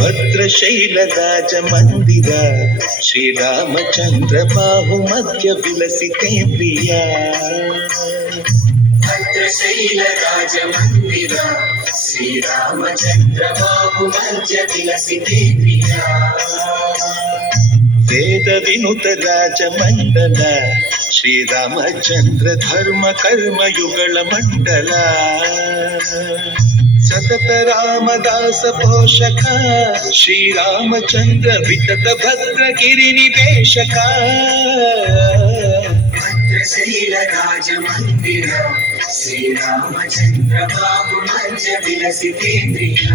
ಭದ್ರಶೈಲರಾಜ ಮಂದಿರ ಶ್ರೀರಾಮಚಂದ್ರ ಬಾಹು ಮಧ್ಯ ವಿಲಸಿತೇಂದ್ರಿಯ. ಭದ್ರಶೈಲರಾಜ ಮಂದಿರ ಶ್ರೀರಾಮಚಂದ್ರ ಬಾಹು ಮಧ್ಯ ವಿಲಸಿತೇಂದ್ರಿಯ. ವೇದ ವಿನುತ ರಾಜ ಮಂಡಲ ಶ್ರೀರಾಮಚಂದ್ರ ಧರ್ಮ ಕರ್ಮಯುಗಳ ಮಂಡಲ. ಸತತ ರಾಮದಾಸ ಪೋಷಕ ಶ್ರೀರಾಮಚಂದ್ರ ವಿತತ ಭದ್ರಗಿರಿ ನಿವೇಶಕ. ಭದ್ರಶೈಲ ರಾಜ ಮಂದಿರ ಶ್ರೀರಾಮಚಂದ್ರ ಬಾಹು ಮಧ್ಯ ವಿಲಸಿತೇಂದ್ರಿಯ.